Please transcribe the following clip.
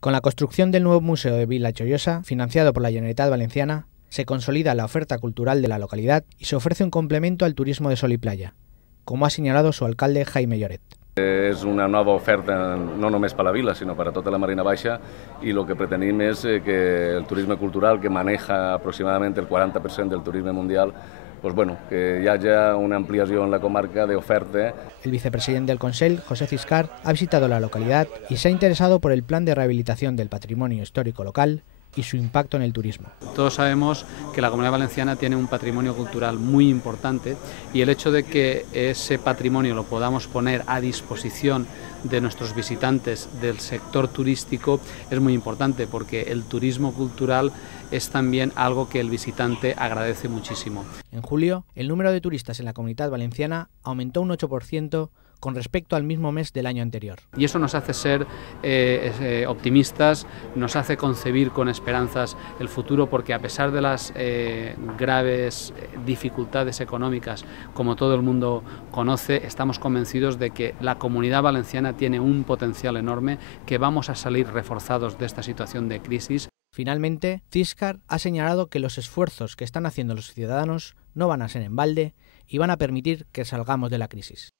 Con la construcción del nuevo Museo de Vila Joiosa, financiado por la Generalitat Valenciana, se consolida la oferta cultural de la localidad y se ofrece un complemento al turismo de sol y playa, como ha señalado su alcalde Jaime Lloret. És una nova oferta no només per a la vila, sinó per a tota la Marina Baixa, i el que pretenim és que el turisme cultural, que maneja aproximadament el 40% del turisme mundial, pues bueno, que hi hagi una ampliació en la comarca de oferta. El vicepresidente del Consell, José Ciscar, ha visitado la localidad y se ha interesado por el plan de rehabilitación del patrimonio histórico local y su impacto en el turismo. Todos sabemos que la Comunidad Valenciana tiene un patrimonio cultural muy importante y el hecho de que ese patrimonio lo podamos poner a disposición de nuestros visitantes del sector turístico es muy importante, porque el turismo cultural es también algo que el visitante agradece muchísimo. En julio, el número de turistas en la Comunidad Valenciana aumentó un 8% con respecto al mismo mes del año anterior. Y eso nos hace ser optimistas, nos hace concebir con esperanzas el futuro, porque a pesar de las graves dificultades económicas, como todo el mundo conoce, estamos convencidos de que la Comunidad Valenciana tiene un potencial enorme, que vamos a salir reforzados de esta situación de crisis. Finalmente, Ciscar ha señalado que los esfuerzos que están haciendo los ciudadanos no van a ser en balde y van a permitir que salgamos de la crisis.